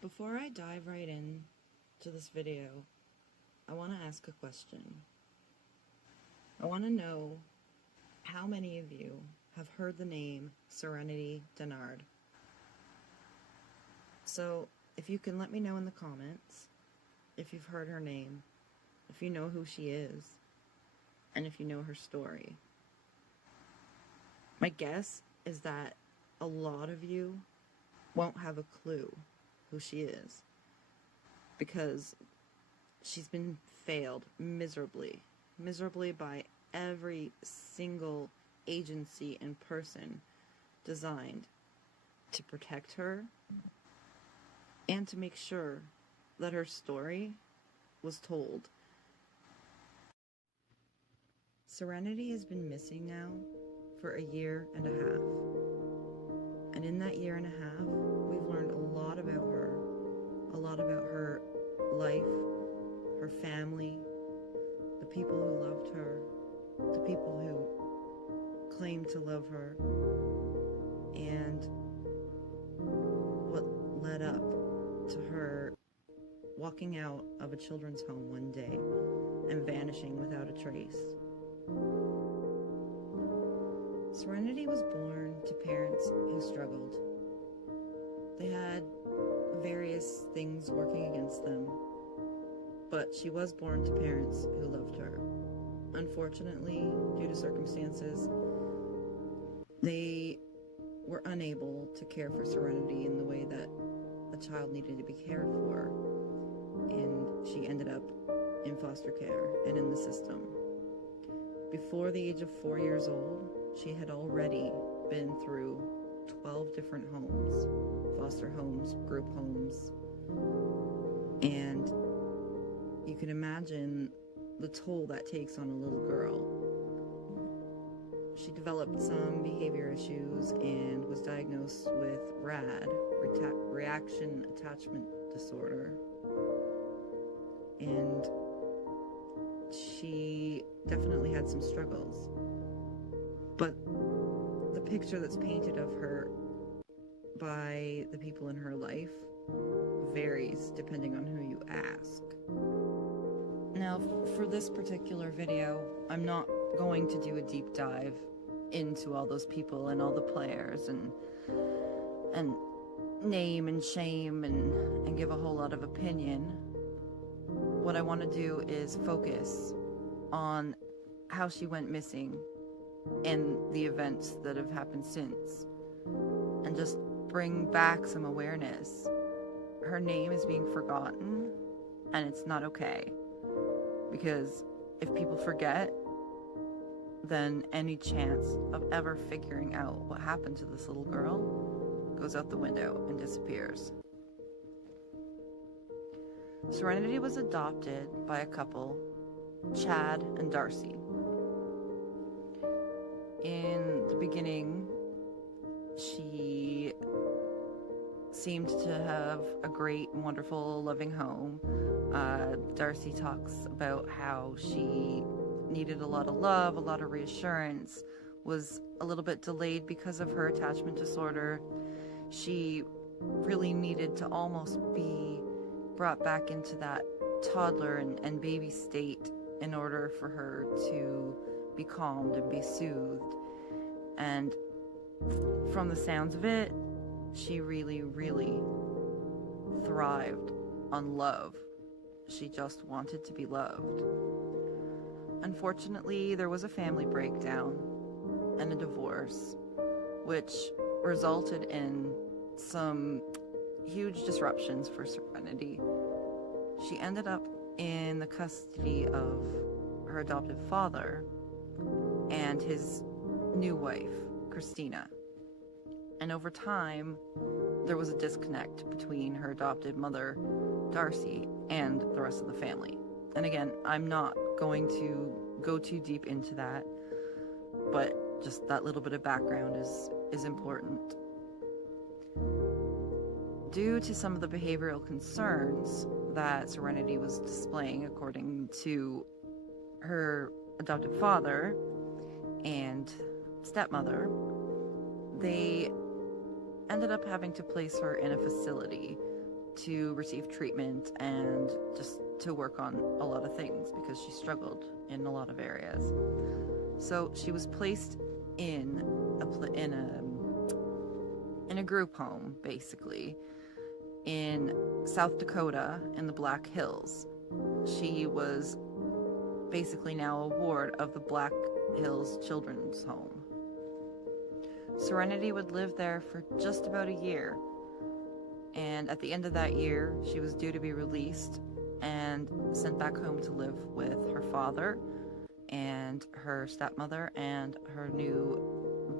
Before I dive right in to this video, I want to ask a question. I want to know how many of you have heard the name Serenity Dennard. So if you can let me know in the comments if you've heard her name, if you know who she is, and if you know her story. My guess is that a lot of you won't have a clue who she is, because she's been failed miserably by every single agency and person designed to protect her and to make sure that her story was told. Serenity has been missing now for a year and a half. And in that year and a half, we've learned a lot about her. A lot about her life, her family, the people who loved her, the people who claimed to love her, and what led up to her walking out of a children's home one day and vanishing without a trace. Serenity was born to parents who struggled. They had various things working against them, but she was born to parents who loved her. Unfortunately, due to circumstances, they were unable to care for Serenity in the way that a child needed to be cared for, and she ended up in foster care and in the system. Before the age of 4 years old, she had already been through 12 different homes, foster homes, group homes, and you can imagine the toll that takes on a little girl. She developed some behavior issues and was diagnosed with RAD, reaction attachment disorder, and she definitely had some struggles. But the picture that's painted of her by the people in her life varies depending on who you ask. Now, for this particular video, I'm not going to do a deep dive into all those people and all the players and name and shame and give a whole lot of opinion. What I want to do is focus on how she went missing and the events that have happened since, and just bring back some awareness. Her name is being forgotten, and it's not okay, because if people forget, then any chance of ever figuring out what happened to this little girl goes out the window and disappears. Serenity was adopted by a couple, Chad and Darcy. In the beginning, she seemed to have a great, wonderful, loving home. Darcy talks about how she needed a lot of love, a lot of reassurance, was a little bit delayed because of her attachment disorder. She really needed to almost be brought back into that toddler and baby state in order for her to be calmed and be soothed. And from the sounds of it, she really, really thrived on love. She just wanted to be loved. Unfortunately, there was a family breakdown and a divorce, which resulted in some huge disruptions for Serenity. She ended up in the custody of her adoptive father and his new wife, Christina. And over time, there was a disconnect between her adopted mother, Darcy, and the rest of the family. And again, I'm not going to go too deep into that, but just that little bit of background is important. Due to some of the behavioral concerns that Serenity was displaying, according to her adoptive father and stepmother, they ended up having to place her in a facility to receive treatment and just to work on a lot of things because she struggled in a lot of areas. So she was placed in a group home, basically, in South Dakota in the Black Hills. She was basically now a ward of the Black Hills Children's Home. Serenity would live there for just about a year, and at the end of that year, she was due to be released and sent back home to live with her father and her stepmother and her new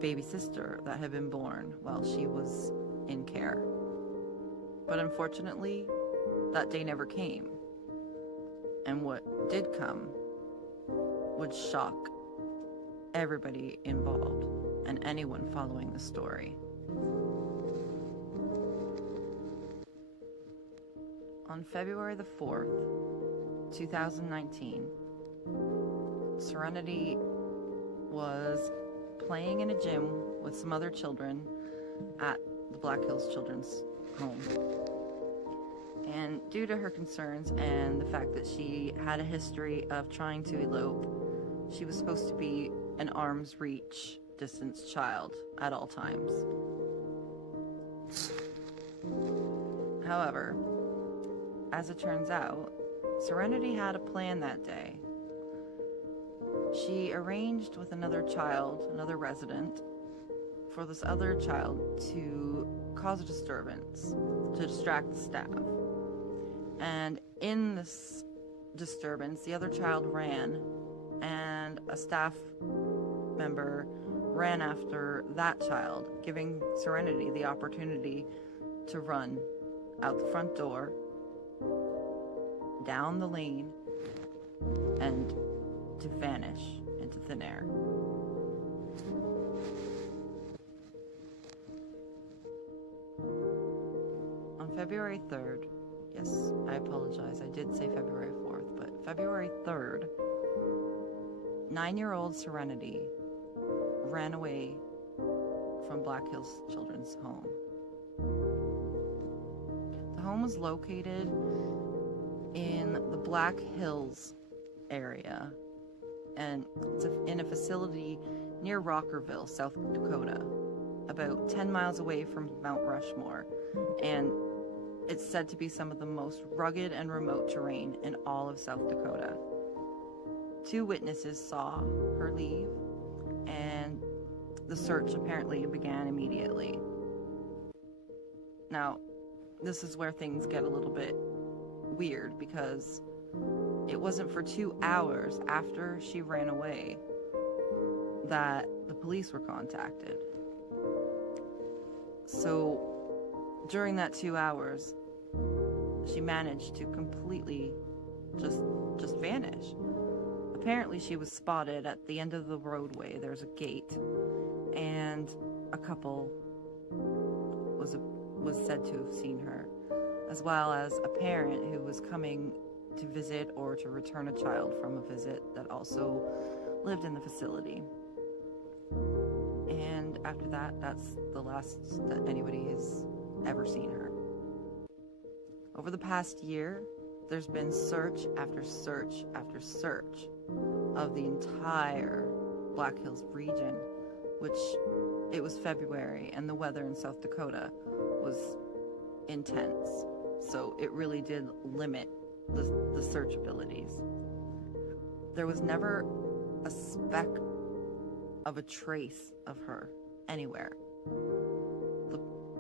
baby sister that had been born while she was in care. But unfortunately, that day never came. And what did come would shock everybody involved and anyone following the story. On February the 4th, 2019, Serenity was playing in a gym with some other children at the Black Hills Children's Home. And due to her concerns and the fact that she had a history of trying to elope, she was supposed to be an arm's reach distance child at all times. However, as it turns out, Serenity had a plan that day. She arranged with another child, another resident, for this other child to cause a disturbance, to distract the staff. And in this disturbance, the other child ran, and a staff member ran after that child, giving Serenity the opportunity to run out the front door, down the lane, and to vanish into thin air. On February 3rd, yes, I apologize, I did say February 4th, but February 3rd, 9-year-old Serenity ran away from Black Hills Children's Home. The home was located in the Black Hills area, and it's in a facility near Rockerville, South Dakota, about 10 miles away from Mount Rushmore, and it's said to be some of the most rugged and remote terrain in all of South Dakota. 2 witnesses saw her leave, and the search apparently began immediately. Now, this is where things get a little bit weird, because it wasn't for 2 hours after she ran away that the police were contacted. So during that 2 hours, she managed to completely just vanish. Apparently she was spotted at the end of the roadway. There's a gate, and a couple was said to have seen her, as well as a parent who was coming to visit or to return a child from a visit that also lived in the facility. And after that, that's the last that anybody has ever seen her. Over the past year, there's been search after search after search of the entire Black Hills region, which it was February and the weather in South Dakota was intense. So it really did limit the search abilities. There was never a speck of a trace of her anywhere.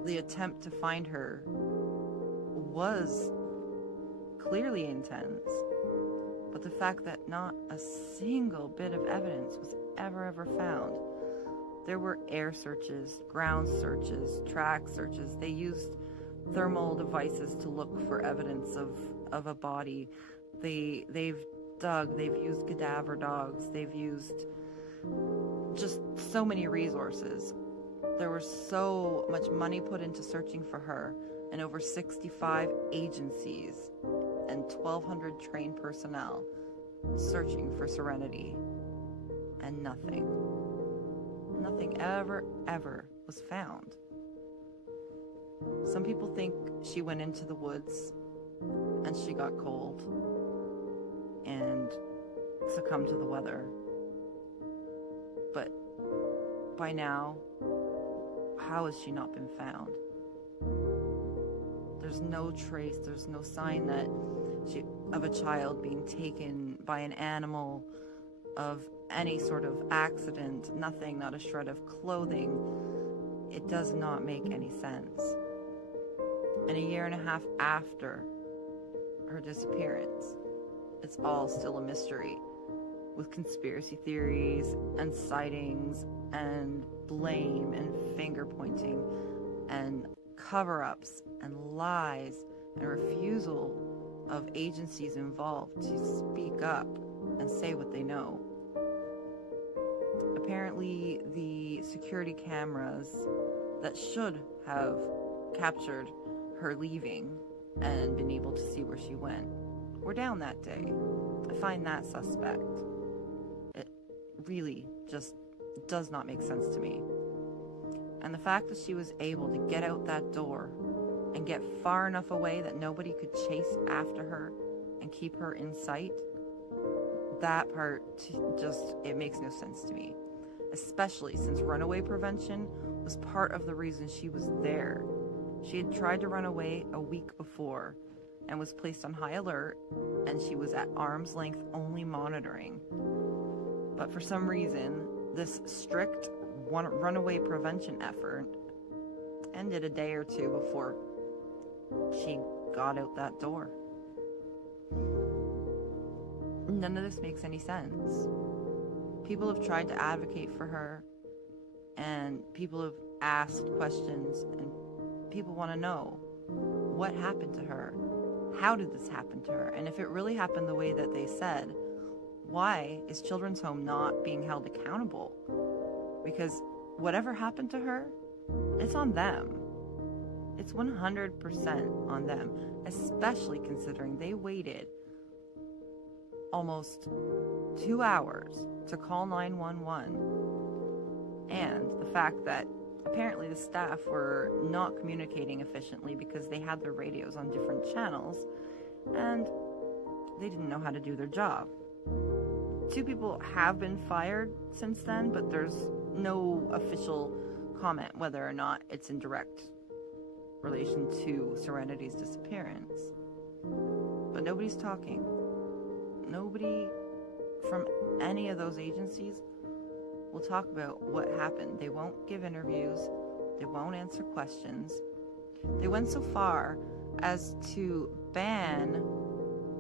The attempt to find her was clearly intense, but the fact that not a single bit of evidence was ever found. There were air searches, ground searches, track searches. They used thermal devices to look for evidence of a body. They've used cadaver dogs, they've used just so many resources. There was so much money put into searching for her, and over 65 agencies and 1,200 trained personnel searching for Serenity, and nothing ever was found. Some people think she went into the woods and she got cold and succumbed to the weather. But by now, how has she not been found? There's no trace, there's no sign that of a child being taken by an animal, of any sort of accident, nothing, not a shred of clothing. It does not make any sense. And a year and a half after her disappearance, it's all still a mystery, with conspiracy theories and sightings and blame and finger pointing and cover-ups and lies and refusal of agencies involved to speak up and say what they know. Apparently, the security cameras that should have captured her leaving and been able to see where she went were down that day. I find that suspect. It really just does not make sense to me. And the fact that she was able to get out that door and get far enough away that nobody could chase after her and keep her in sight, that part just, it makes no sense to me. Especially since runaway prevention was part of the reason she was there. She had tried to run away a week before and was placed on high alert, and she was at arm's length only monitoring. But for some reason, this strict runaway prevention effort ended a day or two before she got out that door. None of this makes any sense. People have tried to advocate for her, and people have asked questions, and people want to know what happened to her. How did this happen to her? And if it really happened the way that they said, why is Children's Home not being held accountable? Because whatever happened to her, it's on them. It's 100% on them, especially considering they waited almost 2 hours to call 911, and the fact that apparently the staff were not communicating efficiently because they had their radios on different channels and they didn't know how to do their job. 2 people have been fired since then, but there's no official comment whether or not it's in direct relation to Serenity's disappearance. But nobody's talking. Nobody from any of those agencies will talk about what happened. They won't give interviews. They won't answer questions. They went so far as to ban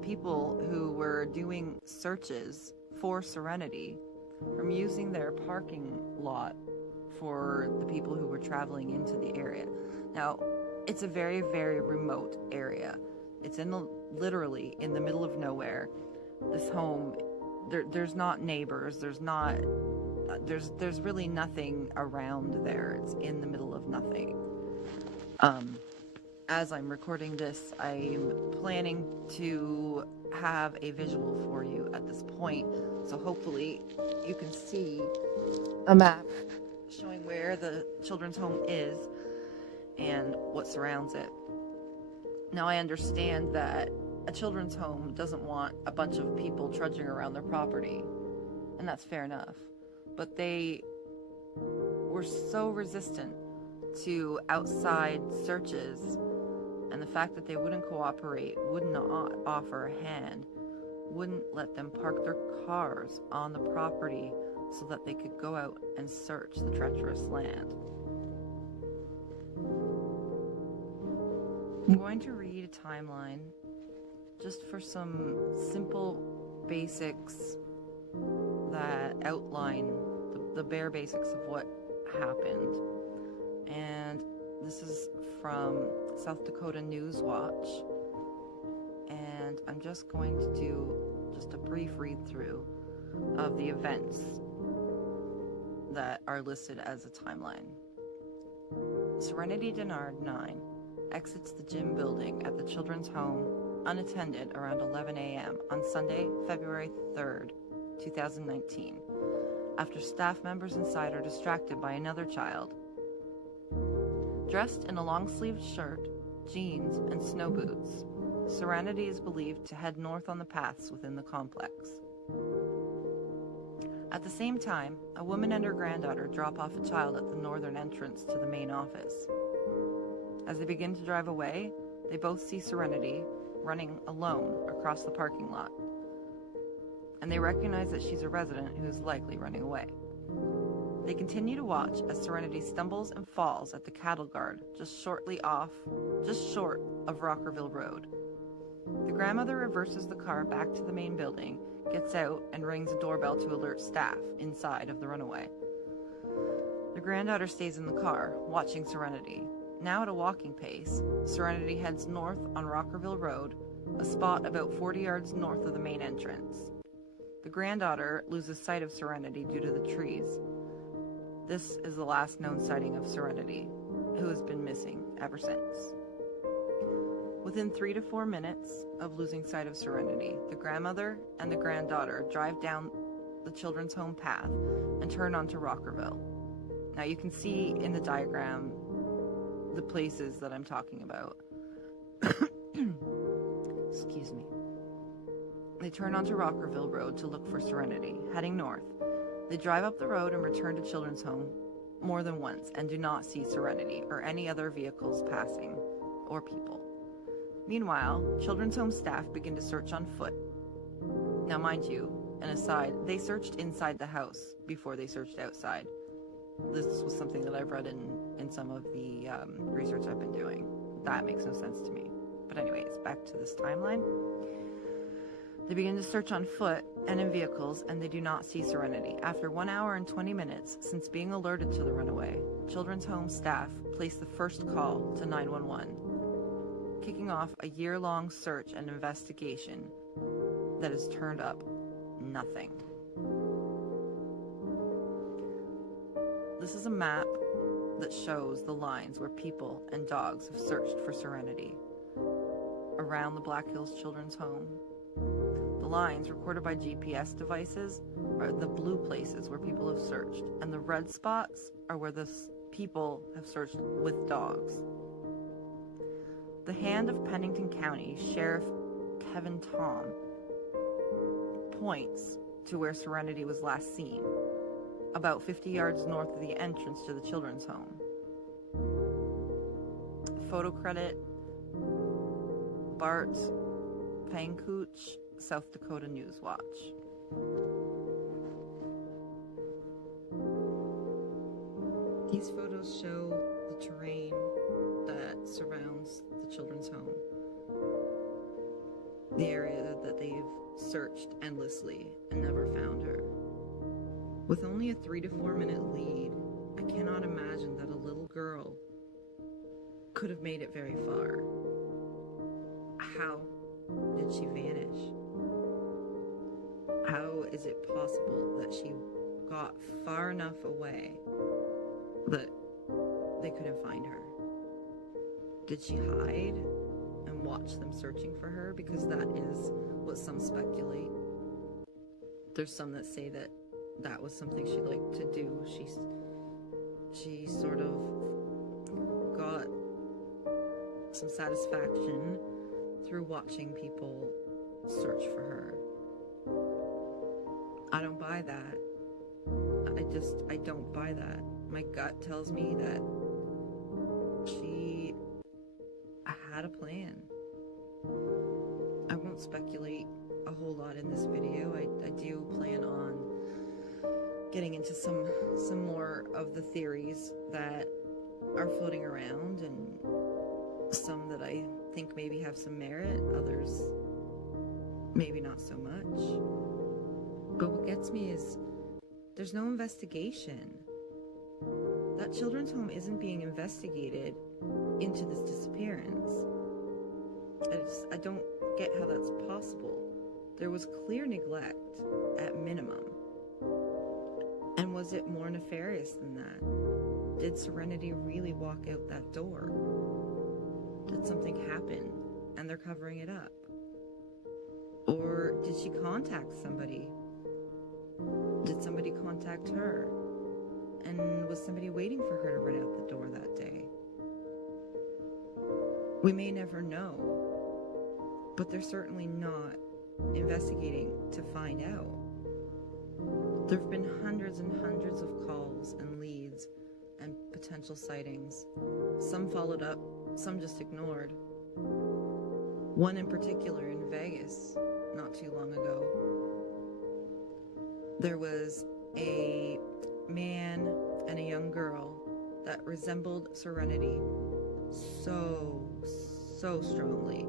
people who were doing searches for Serenity from using their parking lot for the people who were traveling into the area. Now, it's a very, very remote area. It's literally in the middle of nowhere. This home, there's not neighbors. There's really nothing around there. It's in the middle of nothing. As I'm recording this, I'm planning to have a visual for you at this point. So hopefully you can see a map showing where the children's home is and what surrounds it. Now, I understand that a children's home doesn't want a bunch of people trudging around their property, and that's fair enough. But they were so resistant to outside searches, and the fact that they wouldn't cooperate, would not offer a hand, wouldn't let them park their cars on the property so that they could go out and search the treacherous land. I'm going to read a timeline just for some simple basics that outline the bare basics of what happened. And this is from South Dakota News Watch, and I'm just going to do just a brief read through of the events that are listed as a timeline. Serenity Dennard, 9, exits the gym building at the children's home unattended around 11 a.m. on Sunday, February 3rd, 2019, after staff members inside are distracted by another child. Dressed in a long-sleeved shirt, jeans, and snow boots, Serenity is believed to head north on the paths within the complex. At the same time, a woman and her granddaughter drop off a child at the northern entrance to the main office. As they begin to drive away, they both see Serenity running alone across the parking lot, and they recognize that she's a resident who is likely running away. They continue to watch as Serenity stumbles and falls at the cattle guard just short of Rockerville Road. The grandmother reverses the car back to the main building, gets out, and rings a doorbell to alert staff inside of the runaway. The granddaughter stays in the car, watching Serenity. Now at a walking pace, Serenity heads north on Rockerville Road, a spot about 40 yards north of the main entrance. The granddaughter loses sight of Serenity due to the trees. This is the last known sighting of Serenity, who has been missing ever since. Within 3 to 4 minutes of losing sight of Serenity, the grandmother and the granddaughter drive down the children's home path and turn onto Rockerville. Now you can see in the diagram the places that I'm talking about. Excuse me. They turn onto Rockerville Road to look for Serenity, heading north. They drive up the road and return to Children's Home more than once and do not see Serenity or any other vehicles passing or people. Meanwhile, Children's Home staff begin to search on foot. Now mind you, an aside, they searched inside the house before they searched outside. This was something that I've read in some of the research I've been doing. That makes no sense to me. But anyways, back to this timeline. They begin to search on foot and in vehicles, and they do not see Serenity. After 1 hour and 20 minutes since being alerted to the runaway, Children's Home staff placed the first call to 911, kicking off a year-long search and investigation that has turned up nothing. This is a map that shows the lines where people and dogs have searched for Serenity around the Black Hills Children's Home. The lines recorded by GPS devices are the blue places where people have searched, and the red spots are where the people have searched with dogs. The Hand of Pennington County Sheriff Kevin Tom points to where Serenity was last seen, about 50 yards north of the entrance to the children's home. Photo credit Bart Fangcooch, South Dakota News Watch. These photos show the terrain that surrounds the children's home, the area that they've searched endlessly and never found her. With only a 3 to 4 minute lead, I cannot imagine that a little girl could have made it very far. How did she vanish? How is it possible that she got far enough away that they couldn't find her? Did she hide and watch them searching for her? Because that is what some speculate. There's some that say that that was something she liked to do. She sort of got some satisfaction through watching people search for her. I don't buy that. I don't buy that. My gut tells me that she had a plan. I won't speculate a whole lot in this video. I do plan on getting into some more of the theories that are floating around, and some that I think maybe have some merit, others maybe not so much. But what gets me is there's no investigation. That children's home isn't being investigated into this disappearance. I don't get how that's possible. There was clear neglect at minimum. And was it more nefarious than that? Did Serenity really walk out that door? Did something happen and they're covering it up? Or did she contact somebody? Did somebody contact her? And was somebody waiting for her to run out the door that day? We may never know, but they're certainly not investigating to find out. There have been hundreds and hundreds of calls and leads and potential sightings. Some followed up, some just ignored. One in particular in Vegas, not too long ago. There was a man and a young girl that resembled Serenity so strongly.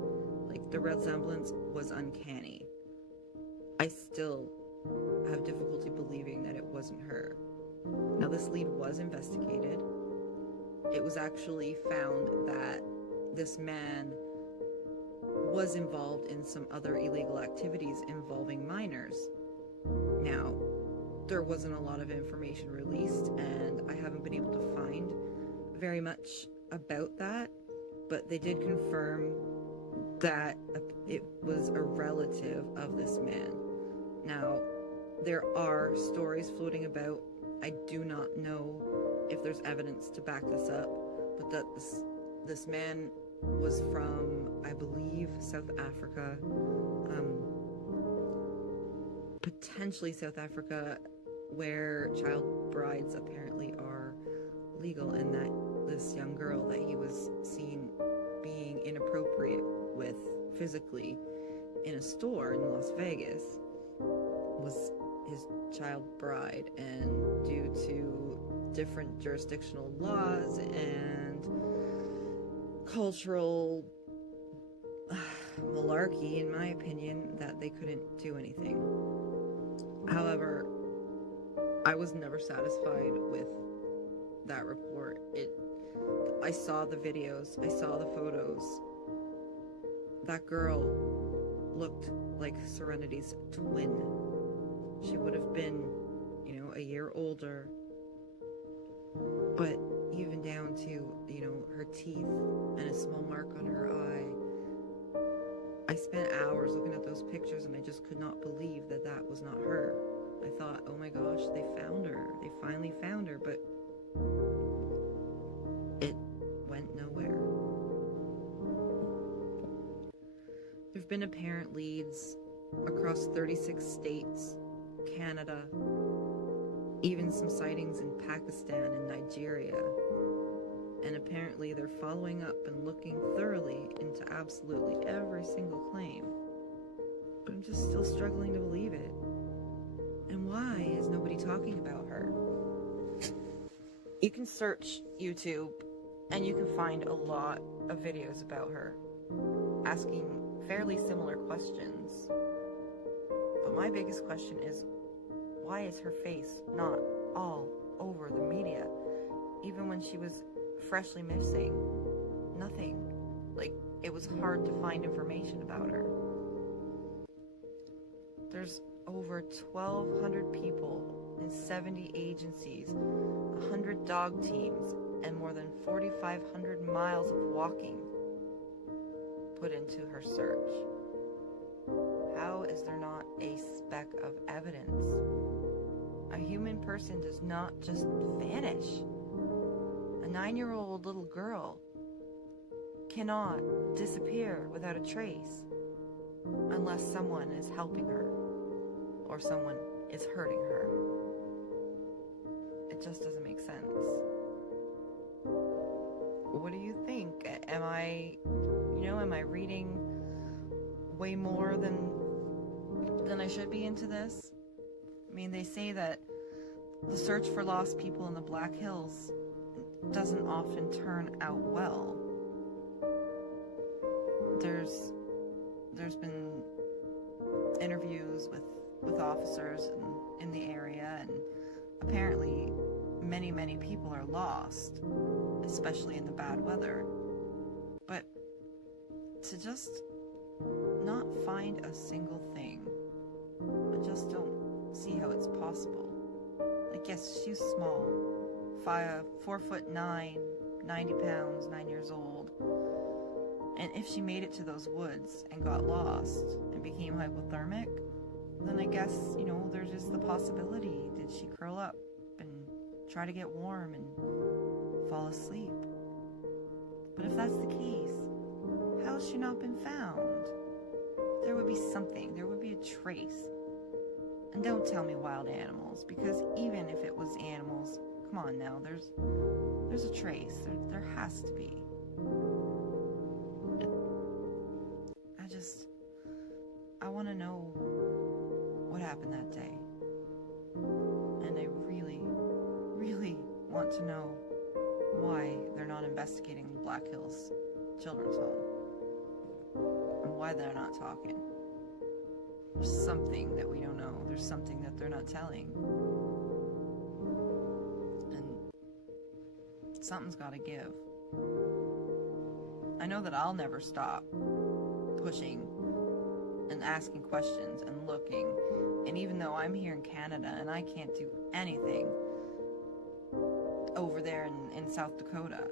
Like, the resemblance was uncanny. I still have difficulty believing that it wasn't her. Now, this lead was investigated. It was actually found that this man was involved in some other illegal activities involving minors. Now, there wasn't a lot of information released, and I haven't been able to find very much about that, but they did confirm that it was a relative of this man. Now, there are stories floating about. I do not know if there's evidence to back this up, but that this man was from, I believe, South Africa, potentially South Africa, where child brides apparently are legal, and that this young girl that he was seen being inappropriate with physically in a store in Las Vegas was his child bride, and due to different jurisdictional laws and cultural malarkey, in my opinion, that they couldn't do anything. However, I was never satisfied with that report. I saw the videos, I saw the photos. That girl looked like Serenity's twin. She would have been, a year older, but even down to, her teeth and a small mark on her eye. I spent hours looking at those pictures, and I just could not believe that that was not her. I thought, oh my gosh, they found her. They finally found her, but it went nowhere. There have been apparent leads across 36 states, Canada, even some sightings in Pakistan and Nigeria. And apparently they're following up and looking thoroughly into absolutely every single claim. But I'm just still struggling to believe it. And why is nobody talking about her? You can search YouTube and you can find a lot of videos about her, asking fairly similar questions. But my biggest question is, why is her face not all over the media? Even when she was freshly missing, nothing. Like, it was hard to find information about her. There's over 1,200 people in 70 agencies, 100 dog teams, and more than 4,500 miles of walking put into her search. How is there not a speck of evidence? A human person does not just vanish. A 9-year-old little girl cannot disappear without a trace unless someone is helping her or someone is hurting her. It just doesn't make sense. What do you think? Am I reading way more than I should be into this? I mean, they say that the search for lost people in the Black Hills doesn't often turn out well. There's been interviews with officers in the area, and apparently many people are lost, especially in the bad weather. But to just not find a single thing, I just don't see how it's possible. Like, yes, she's small, 4'9", 90 pounds, 9 years old. And if she made it to those woods and got lost and became hypothermic, then I guess, there's just the possibility, did she curl up and try to get warm and fall asleep? But if that's the case, How has she not been found? There would be something. There would be a trace. And don't tell me wild animals, because even if it was animals, come on now, there's a trace. There has to be. I want to know what happened that day. And I really, really want to know why they're not investigating Black Hills Children's Home. And why they're not talking. There's something that we don't know. There's something that they're not telling. And something's got to give. I know that I'll never stop pushing and asking questions and looking. And even though I'm here in Canada and I can't do anything over there in South Dakota,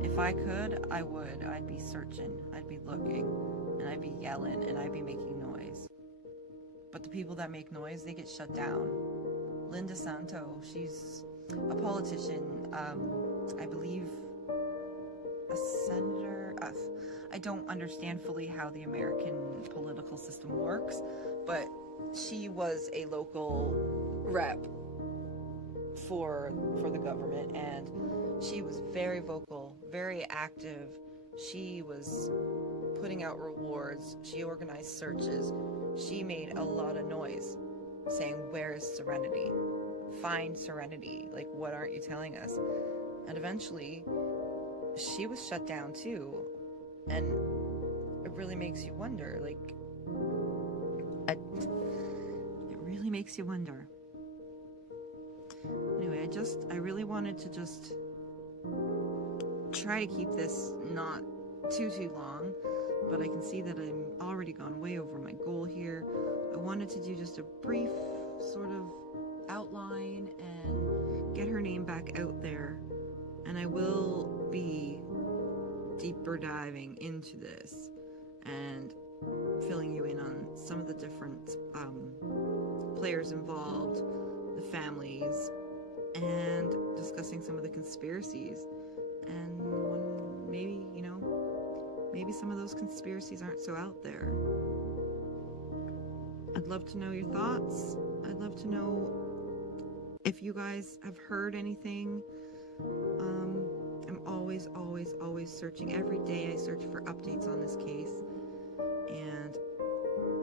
if I could, I would. I'd be searching, I'd be looking, and I'd be yelling, and I'd be making noise. But the people that make noise, they get shut down. Linda Santo, she's a politician, I believe a senator. I don't understand fully how the American political system works, but she was a local rep for the government, and she was very vocal, very active. She was putting out rewards. She organized searches. She made a lot of noise saying, "Where is Serenity? Find Serenity. Like, what aren't you telling us?" And eventually she was shut down too. And it really makes you wonder, like, it really makes you wonder. Anyway, I really wanted to just try to keep this not too long, but I can see that I'm already gone way over my goal here. I wanted to do just a brief sort of outline and get her name back out there, and I will be deeper diving into this and filling you in on some of the different players involved, the families, and discussing some of the conspiracies. And when maybe some of those conspiracies aren't so out there. I'd love to know your thoughts. I'd love to know if you guys have heard anything. I'm always searching. Every day I search for updates on this case, and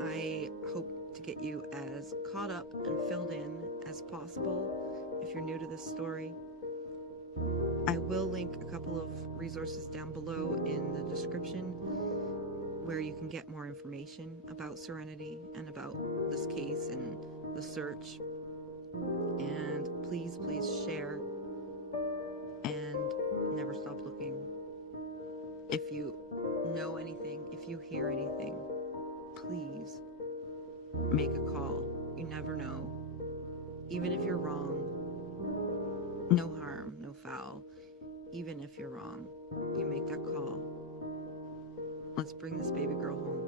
I hope to get you as caught up and filled in as possible if you're new to this story. I will link a couple of resources down below in the description where you can get more information about Serenity and about this case and the search. And please share and never stop looking. If you know anything, if you hear anything, please make a call. You never know. Even if you're wrong, no harm, no foul. Even if you're wrong, you make that call. Let's bring this baby girl home.